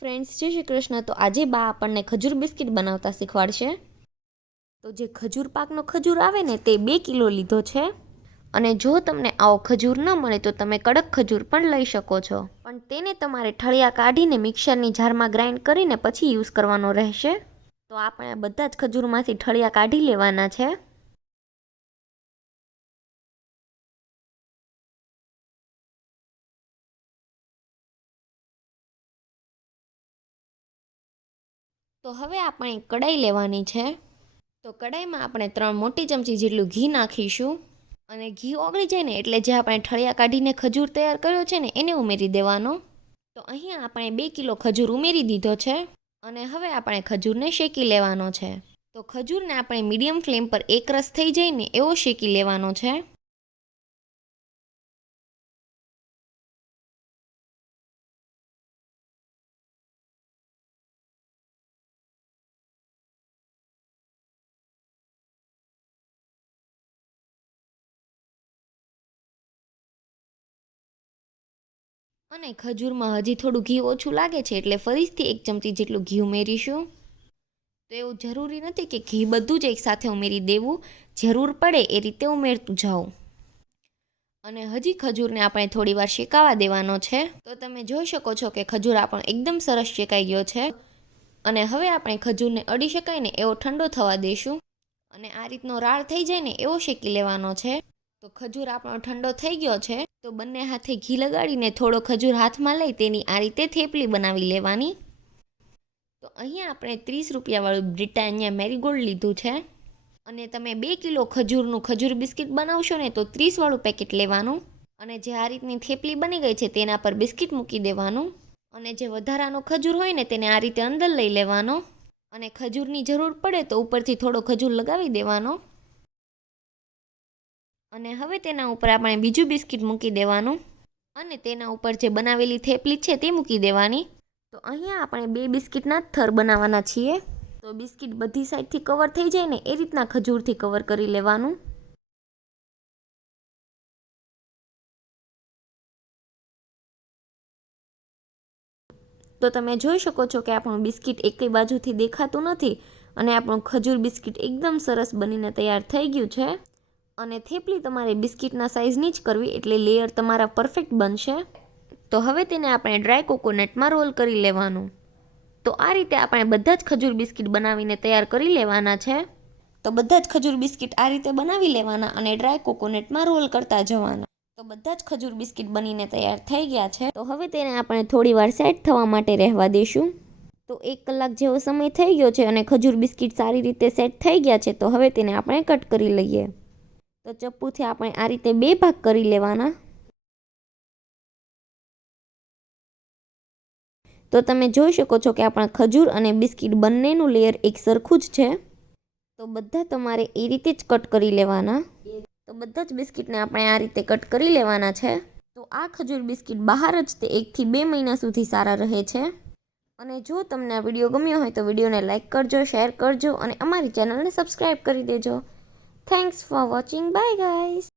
Friends, જય શ્રી કૃષ્ણ. તો આજે બા આપણને ખજૂર બિસ્કિટ બનાવતા શીખવાડશે. તો જે ખજૂર પાકનો ખજૂર આવે ને તે 2 કિલો લીધો છે. અને જો તમને આવો ખજૂર ન મળે તો તમે કડક ખજૂર પણ લઈ શકો છો, પણ તેને તમારે ઠળિયા કાઢીને મિક્સરની જારમાં ગ્રાઇન્ડ કરીને પછી યુઝ કરવાનો રહેશે. તો આપણે બધા જ ખજૂરમાંથી ઠળિયા કાઢી લેવાના છે. તો હવે આપણે કડાઈ લેવાની છે. તો કડાઈમાં આપણે 3 મોટી ચમચી જેટલું ઘી નાખીશું. અને ઘી ઓગળી જાય ને એટલે જે આપણે ઠળિયા કાઢીને ખજૂર તૈયાર કર્યો છે ને એને ઉમેરી દેવાનો. તો અહીંયા આપણે 2 કિલો ખજૂર ઉમેરી દીધો છે. અને હવે આપણે ખજૂરને શેકી લેવાનો છે. તો ખજૂરને આપણે મીડિયમ ફ્લેમ પર એક રસ થઈ જાય ને એવો શેકી લેવાનો છે. અને ખજૂરમાં હજી થોડું ઘી ઓછું લાગે છે એટલે ફરીથી 1 ચમચી જેટલું ઘી ઉમેરીશું. તો એવું જરૂરી નથી કે ઘી બધું જ એકસાથે ઉમેરી દેવું, જરૂર પડે એ રીતે ઉમેરતું જાઓ. અને હજી ખજૂરને આપણે થોડી વાર શેકાવા દેવાનો છે. તો તમે જોઈ શકો છો કે ખજૂર આપણો એકદમ સરસ શેકાઈ ગયો છે. અને હવે આપણે ખજૂરને અડી શકાય ને એવો ઠંડો થવા દઈશું. અને આ રીતનો રાળ થઈ જાય ને એવો શેકી લેવાનો છે. તો ખજૂર આપણો ઠંડો થઈ ગયો છે. તો બંને હાથે ઘી લગાડીને થોડો ખજૂર હાથમાં લઈ તેની આ રીતે થેપલી બનાવી લેવાની. તો અહીંયા આપણે 30 રૂપિયાવાળું બ્રિટાનિયા મેરીગોલ્ડ લીધું છે. અને તમે 2 કિલો ખજૂરનું ખજૂર બિસ્કિટ બનાવશો ને તો 30વાળું પેકેટ લેવાનું. અને જે આ રીતની થેપલી બની ગઈ છે તેના પર બિસ્કિટ મૂકી દેવાનું. અને જે વધારાનો ખજૂર હોય ને તેને આ રીતે અંદર લઈ લેવાનો. અને ખજૂરની જરૂર પડે તો ઉપરથી થોડો ખજૂર લગાવી દેવાનો. અને હવે તેના ઉપર આપણે બીજું બિસ્કિટ મૂકી દેવાનું. અને તેના ઉપર જે બનાવેલી થેપલી છે તે મૂકી દેવાની. તો અહીંયા આપણે 2 બિસ્કિટના થર બનાવવાના છીએ. તો બિસ્કિટ બધી સાઈડથી કવર થઈ જાય ને એ રીતના ખજૂરથી કવર કરી લેવાનું. તો તમે જોઈ શકો છો કે આપણું બિસ્કિટ એકેય બાજુથી દેખાતું નથી. અને આપણું ખજૂર બિસ્કિટ એકદમ સરસ બનીને તૈયાર થઈ ગયું છે. અને થેપલી તમારે બિસ્કિટના સાઇઝની જ કરવી એટલે લેયર તમારા પરફેક્ટ બનશે. તો હવે તેને આપણે ડ્રાય કોકોનટમાં રોલ કરી લેવાનું. તો આ રીતે આપણે બધા જ ખજૂર બિસ્કિટ બનાવીને તૈયાર કરી લેવાના છે. તો બધા જ ખજૂર બિસ્કિટ આ રીતે બનાવી લેવાના અને ડ્રાય કોકોનટમાં રોલ કરતા જવાના. તો બધા જ ખજૂર બિસ્કિટ બનીને તૈયાર થઈ ગયા છે. તો હવે તેને આપણે થોડી વાર સેટ થવા માટે રહેવા દઈશું. તો 1 કલાક જેવો સમય થઈ ગયો છે અને ખજૂર બિસ્કિટ સારી રીતે સેટ થઈ ગયા છે. તો હવે તેને આપણે કટ કરી લઈએ. તો ચપ્પુથી આપણે આ રીતે 2 ભાગ કરી લેવાના. તો તમે જોઈ શકો છો કે આપણા ખજૂર અને બિસ્કિટ બંનેનું લેયર એક સરખું જ છે. તો બધા તમારે એ રીતે જ કટ કરી લેવાના. તો બધા જ બિસ્કિટને આપણે આ રીતે કટ કરી લેવાના છે. તો આ ખજૂર બિસ્કિટ બહાર જ તે 1 થી 2 મહિના સુધી સારા રહે છે. અને જો તમને આ વિડીયો ગમ્યો હોય તો વિડીયોને લાઇક કરજો, શેર કરજો અને અમારી ચેનલને સબસ્ક્રાઈબ કરી દેજો. Thanks for watching. By guys.